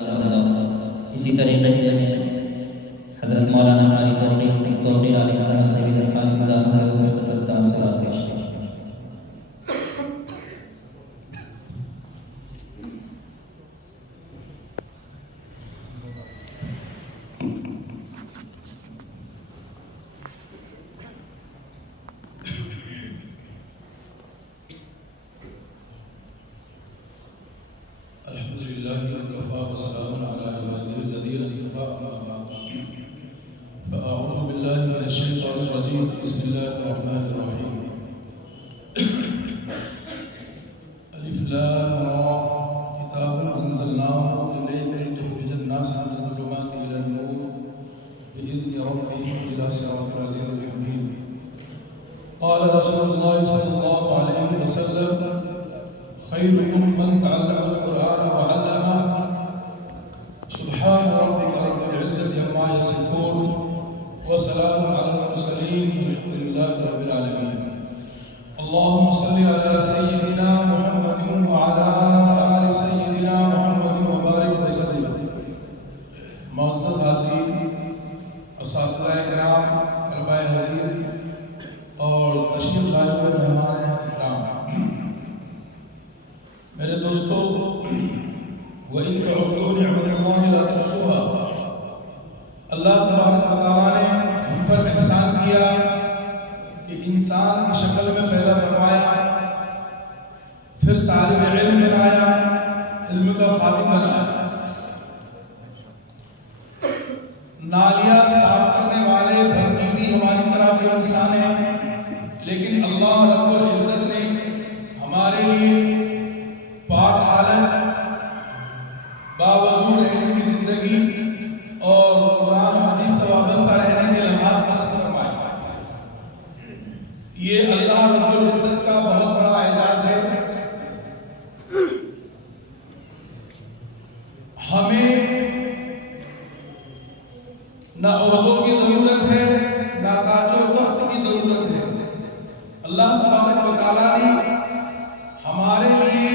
اسی طریقے سے میں حضرت مولانا قاری توقیر سنگھ توقیر علیہ السلام سے بھی درخواست گزار ہوں کہ وہ مختصر تاثرات پیش کریں۔ الحمد لله وكفى وسلام على عباده الذين اصطفى أما بعد فأعوذ بالله من الشيطان الرجيم بسم الله الرحمن الرحيم ألف لام را كتاب أنزلناه إليك لتخرج الناس من الظلمات إلى النور بإذن ربهم إلى صراط العزيز الحميد قال رسول الله صلى الله عليه وسلم خيركم من تعلم القرآن وعلمه سبحان ربك رب العزة عما يصفون وسلام على المرسلين والحمد لله رب العالمين اللهم صل على سيدنا محمد وعلى آل سيدنا محمد وبارك وسلم معزز حاضرین، اساتذہ کرام، طلبہ عزیز اور تشریف لائے ہوئے مہمان اکرام، میرے دوستو، وَإِن تَعُدُّوا نِعْمَتَ اللَّهِ لَا تُحْصُوهَا، اللہ تبارک و تعالیٰ نے ہم پر احسان کیا کہ انسان کی شکل میں پیدا فرمایا، پھر طالب علم بنایا، علم کا خادم بنایا، نالیاں صاف کرنے والے بھرتی بھی ہماری طرح کے انسان ہیں، لیکن اللہ رب العزت نے ہمارے لیے پاک حالت، باوضو رہنے کی زندگی اور قرآن و حدیث سے وابستہ رہنے کے لمحات پسند فرمائے۔ یہ اللہ رب العزت کا بہت بڑا اعزاز ہے۔ ہمیں نہ عہدوں کی ضرورت ہے، نہ تاج و تخت کی ضرورت ہے۔ اللہ تبارک و تعالیٰ نے ہمارے لیے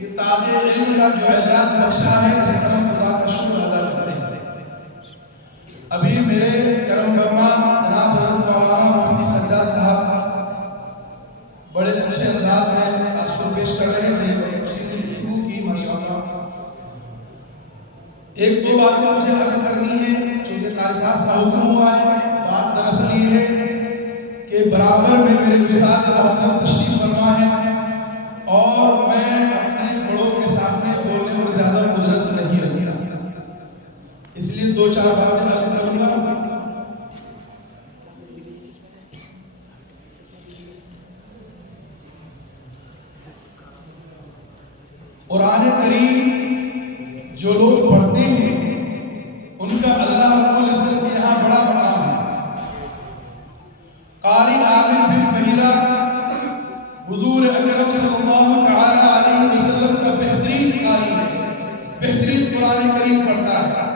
یہ تاج علم کا جو اعزاز بخشا ہے، اس پر ہم خدا کا شکر ادا کرتے ہیں۔ ابھی میرے کرم فرما جناب حضرت مولانا مفتی سجاد صاحب بڑے اچھے انداز میں تاثر پیش کر رہے تھے اور تفصیلی گفتگو کی، ماشاءاللہ۔ ایک دو باتیں مجھے عرض کرنی ہے، چونکہ قاری صاحب کا حکم ہوا ہے۔ بات دراصل یہ ہے کہ برابر میں میرے استاد محترم تشریف فرما ہے اور میں اپنے بڑوں کے سامنے بولنے پر زیادہ قدرت نہیں رکھتا، اس لیے دو چار باتیں عرض کروں گا۔ قرآن کریم جو لوگ پڑھتے ہیں ان کا اللہ رب العزت کے یہاں بڑا مقام ہے۔ قاری عامر بن فہیرہ حضور اکرم صلی اللہ تعالی علیہ وسلم کا بہترین قاری ہے، بہترین قرآن کریم پڑھتا ہے،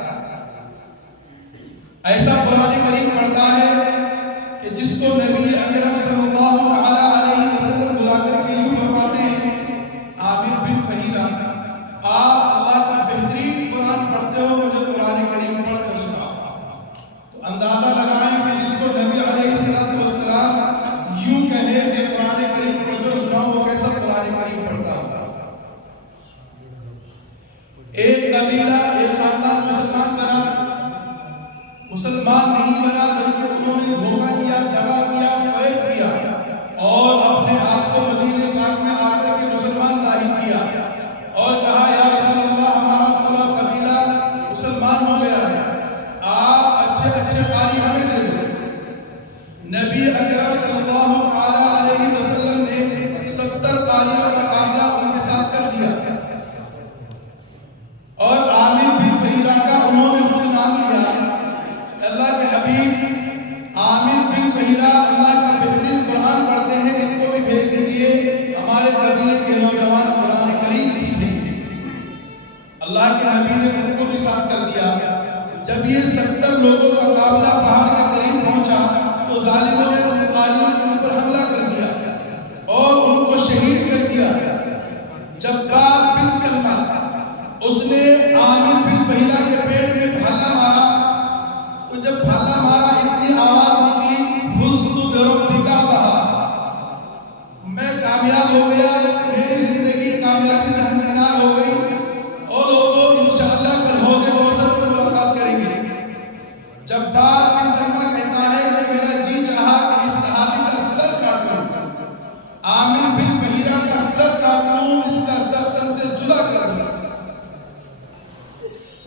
ایسا قرآن کریم پڑھتا ہے کہ جس کو نبی اکرم صلی اللہ تعالی علیہ وسلم بلا کر کے یوں فرماتے ہیں، عامر بن فہیرہ آپ اللہ کا بہترین قرآن پڑھتے ہو، مجھے قرآن کریم پڑھ کر سناؤ۔ تو اندازہ لگائیں کہ جس کو نبی علیہ السلام یوں کہے کہ قرآن کریم پڑھ کر سناؤ، وہ کیسا قرآن کریم پڑھتا ہوگا۔ ایک قبیلہ، ایک خاندان مسلمان بنا، مسلمان نہیں بنا بلکہ انہوں نے دھوکہ کیا، دغا کیا، فریب کیا اور اپنے آپ کو مدینہ پاک میں آ کر کے مسلمان ظاہر کیا اور کہا یا رسول اللہ ہمارا پورا قبیلہ مسلمان ہو گیا ہے، آپ اچھے اچھے قاری ہمیں دے دو۔ نبی اکرم صلی اللہ تعالی علیہ وسلم نے 70 قاریوں کا قافلہ ان کے ساتھ کر دیا اور عامر بن فہیرہ کا انہوں نے خود نام لیا۔ اللہ کے حبیب عامر بن فہیرہ اللہ کا بہترین قرآن پڑھتے ہیں، ان کو بھی بھیج دیجئے، ہمارے قبیلے کے نوجوان قرآن کریم سیکھیں گے۔ اللہ کے نبی نے ان کو بھی ساتھ کر دیا۔ جب یہ 70 لوگوں کا قافلہ پہاڑ کے قریب پہنچا تو ظالموں نے ان قاریوں کے اوپر حملہ کر دیا اور ان کو شہید کر دیا۔ جبار بن سلمہ اس نے عامر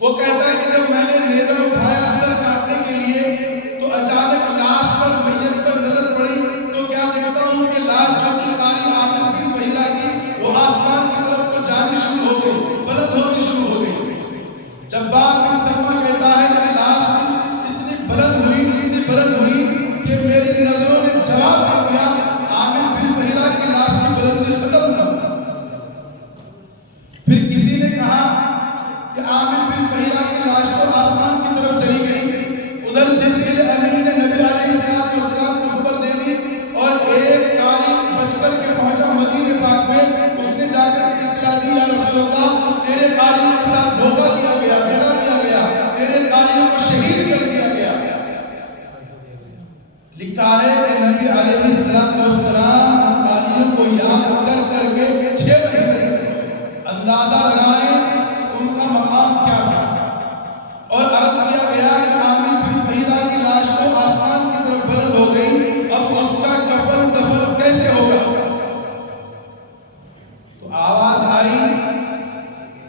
وہ کہتا ہے کہ جب میں نے نیزہ اٹھایا سر کاٹنے کے لیے تو اچانک لاش پر میت پر نظر پڑی تو کیا دیکھتا ہوں کہ لاش جو چلکاری عامر بن فہیرہ کی وہ آسمان کی طرف کو جانی شروع ہو گئی، بلند ہونی شروع ہو گئی۔ جبار بن سلمہ کہتا ہے کہ لاش اتنی بلند ہوئی کہ میری نظروں نے جواب دے دیا عامر بن فہیرہ کی لاش کی بلندی ختم نہ ہو۔ پھر کسی نے کہا کہ عامر بن فہیرہ کی لاش تو آسمان کی طرف چلی گئی، ادھر جبریل امین نے نبی علیہ السلام کو خبر دے دی اور ایک قاری بچ کر کے پہنچا مدینے پاک میں، اس نے جا کر کے اطلاع دی یا رسول اللہ تیرے قاریوں کے ساتھ دھوکہ کیا گیا، دغا کیا گیا، تیرے قاریوں کو شہید کر دیا گیا۔ لکھا ہے کہ نبی علیہ السلام ان قاریوں کو یاد کر کر کے 6 مہینے اندازہ لگائیں ان کا مقام کیا تھا، اور عرض کیا گیا کہ عامر بن فہیرہ کی لاش کو آسمان کی طرف بلند ہو گئی، اب اس کا کفن دفن کیسے ہوگا؟ تو آواز آئی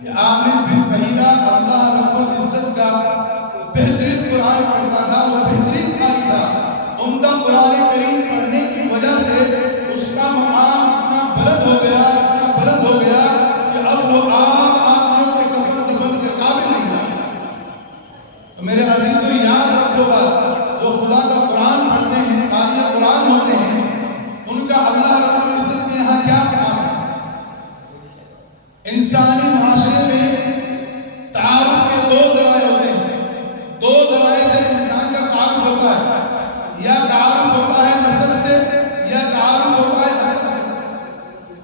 کہ عامر بن فہیرہ اللہ رب العزت کا بہترین قرآن پڑھتا تھا، وہ بہترین قاری تھا، عمدہ قرآن کریم پڑھنے کی وجہ سے اس کا مقام اتنا بلند ہو گیا کہ اب وہ عام آدمیوں کے کفن دفن کے قابل نہیں ہے۔ تو میرے عزیزوں یاد رکھو بات، جو خدا کا قرآن پڑھتے ہیں، قاری قرآن ہوتے ہیں، ان کا اللہ رب العزت کے یہاں کیا مقام ہے؟ انسانی معاشرے میں تعارف کے 2 ذرائع ہوتے ہیں، 2 ذرائع سے انسان کا تعارف ہوتا ہے، یا تعارف ہوتا ہے نسب سے یا تعارف ہوتا ہے حسب سے۔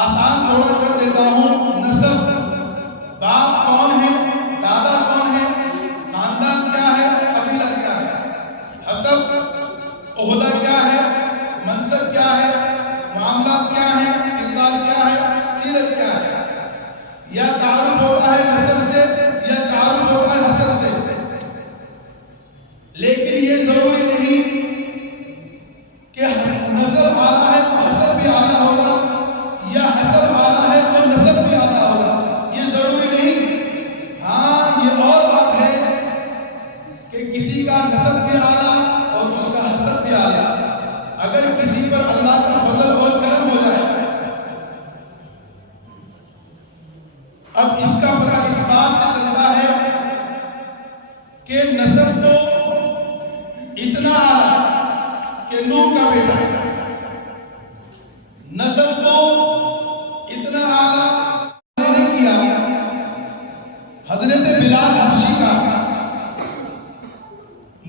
آسان تھوڑا کر دیتا ہوں، نسب باپ کون ہے، دادا کون ہے، خاندان کیا ہے، قبیلہ کیا ہے۔ حسب عہدہ کیا ہے، منصب کیا ہے، معاملات کیا ہیں، کردار کیا ہے، سیرت کیا ہے۔ یا تعارف ہوتا ہے نسب سے یا تعارف ہوتا ہے حسب سے، لیکن یہ ضروری نہیں کہ نسب اعلیٰ ہے تو حسب بھی اعلیٰ ہوگا، یا حسب اعلیٰ ہے تو نسب بھی اعلیٰ ہوگا، یہ ضروری نہیں۔ ہاں یہ اور بات ہے کہ کسی کا نسب بھی اعلیٰ اور اس کا حسب بھی اعلیٰ، اگر کسی پر اللہ کا فضل اور کرم ہو جائے۔ اب اس کا پتہ اس بات سے چلتا ہے کہ نسب تو اتنا اعلیٰ کہ نوح کا بیٹا، نسب تو اتنا اعلیٰ نے کیا حضرت بلال حبشی کا،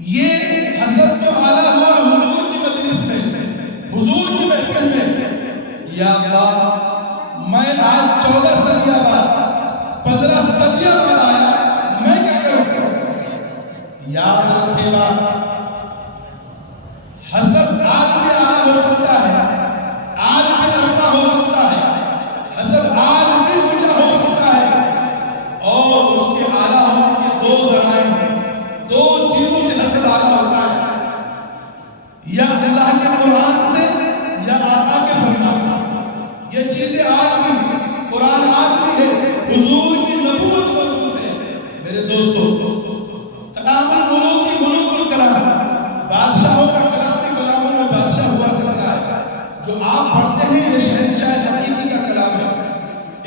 یہ حسب تو اعلیٰ ہوا حضور کی مجلس میں، حضور کی محفل میں۔ یا اللہ میں آج 14 صدیہ بعد 15 صدیہ بعد آیا، میں کیا کروں؟ یاد رکھے بات، حسب آج بھی اعلیٰ ہو سکتا ہے، آج بھی ارفع ہو سکتا ہے، حسب آج بھی اونچا ہو سکتا ہے، اور اس کے اعلیٰ ہونے کے 2 ذرائع ہیں، 2 چیزوں سے حسب اعلیٰ ہوتا ہے، یا اللہ کے قرآن سے یا آقا کے فرمان سے۔ یہ چیزیں آج بھی، قرآن آج بھی ہے، حضور کی نبوت موجود ہے۔ میرے دوستو، کلام الملوک کی ملوک الکلام، بادشاہوں کا کلام بھی کلاموں میں بادشاہ ہوا کرتا ہے۔ جو آپ پڑھتے ہیں یہ شہنشاہ حقیقی کا کلام ہے،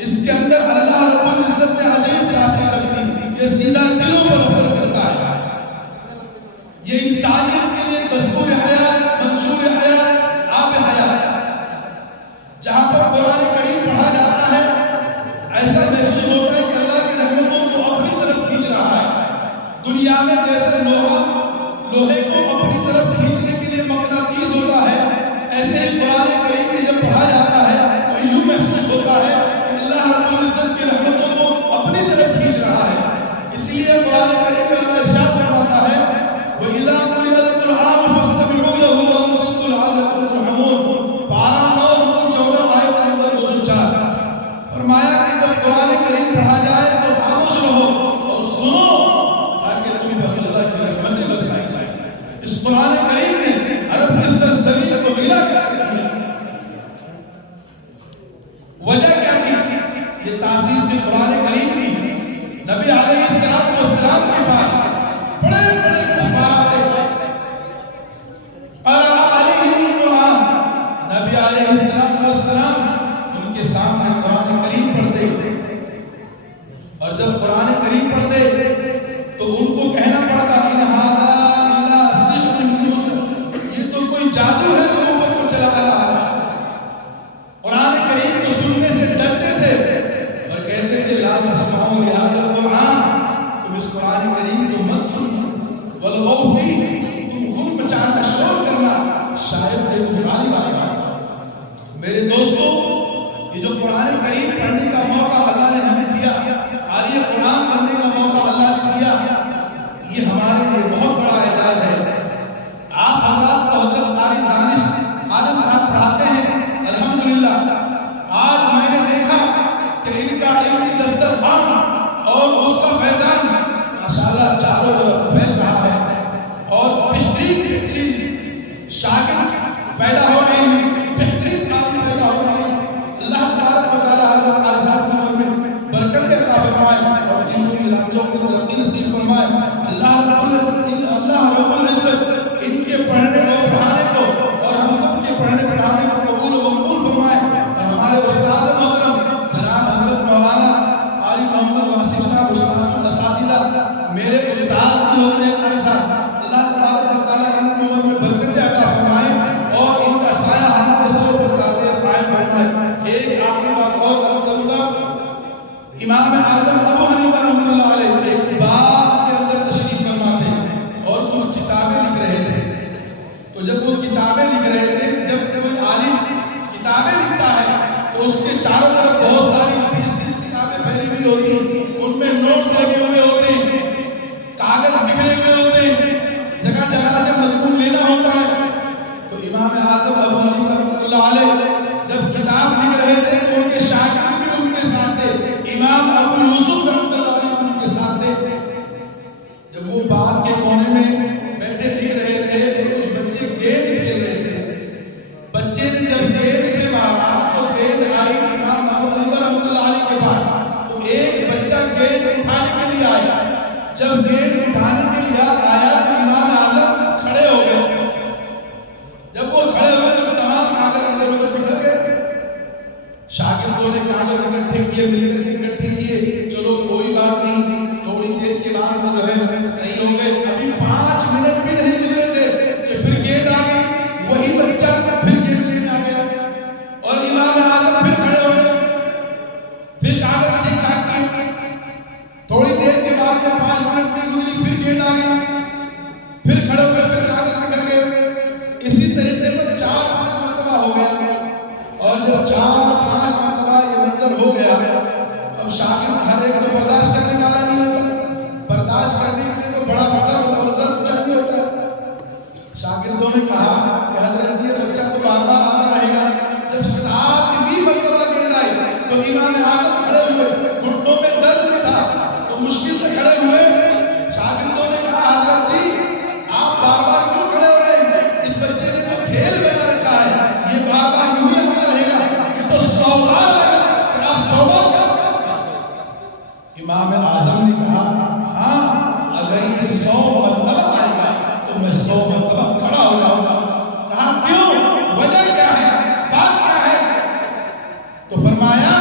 اس کے اندر اللہ رب العزت نے عجیب تاثیر رکھ دی، یہ سیدھا دلوں پر اثر کرتا ہے، یہ انسانیت کے لیے دستور حیات، منشور حیات، آب حیات۔ جہاں پر قرآن کریم پڑھا جاتا ہے ایسا محسوس ہوتا ہے کہ اللہ کی رحمتوں کو اپنی طرف کھینچ رہا ہے۔ دنیا میں جیسے لوہے کو اپنی طرف کھینچنے کے لیے مقناطیس ہوتا ہے، ایسے ہی قرآن کریم میں جب پڑھا جاتا ہے تو یوں محسوس ہوتا ہے کہ اللہ رب العزت کی رحمتوں کو اپنی طرف کھینچ رہا ہے۔ اس لیے قرآن کریم میں اللہ ارشاد فرماتا ہے وَإِذَا قُرِئَ الْقُرْآنُ فَاسْتَمِعُوا لَهُ وَأَنصِتُوا لَعَلَّكُمْ تُرْحَمُونَ۔ پارہ 9 14 آیت نمبر 204۔ فرمایا کہ جب قرآن کریم پڑھا جائے تو خاموش رہو اور سنو تاکہ تم پر اللہ کی رحمتیں برسائی جائیں۔ اس قرآن کریم نے عرب کی سرزمین کو گیلا کر دیا، جب گیند اٹھانے کے لیے آیا تو امام اعظم کھڑے ہو گئے. جب وہ کھڑے ہوئے تو تمام کاغذ ادھر ادھر بکھر گئے. شاگردوں نے کاغذ اکٹھے کیے، مل کر کے اکٹھے کیے. چلو کوئی بات نہیں، تھوڑی دیر کے بعد وہ جو ہے صحیح ہو گئے. ابھی 5 منٹ بھی نہیں گزرے تھے کہ پھر گیند آ گئی. وہی بچہ پھر گیند لینے آ گیا اور امام اعظم پھر کھڑے ہو گئے. پھر کاغذ ٹھیک ٹھاک کیے. تھوڑی دیر کے بعد میں 5 منٹ نہیں گزری، پھر گیند آ گئی. پھر کھڑے ہو گئے، پھر کاغذ بکھر گئے. اسی طریقے پر 4-5 مرتبہ ہو گیا. اور جب 4-5 مرتبہ یہ منظر ہو گیا، اب شاگرد ہر ایک کو برداشت کرنے والا نہیں ہوتا. برداشت کرنے کے لیے تو بڑا صبر اور ضرور چاہیے ہوتا ہے. شاگردوں نے کہا کہ حضرت جی یہ بچہ تو بار بار آتا رہے گا. جب 7ویں مرتبہ گیند آئی تو امام اعظم کھڑے ہوئے. گھٹنوں میں درد بھی تھا تو مشکل سے کھڑے ہوئے. شاگردوں نے کہا حضرت جی آپ بار بار کیوں کھڑے ہو رہے ہیں؟ اس بچے نے تو کھیل بنا رکھا ہے، یہ بار بار یوں ہی آتا رہے گا. یہ تو 100 بار لگا کہ آپ 100 بار کھڑے ہو گئے. امام اعظم نے کہا ہاں اگر یہ 100 مرتبہ آئے گا تو میں 100 مرتبہ کھڑا ہو جاؤں گا. کہا کیوں؟ وجہ کیا ہے؟ بات کیا ہے؟ تو فرمایا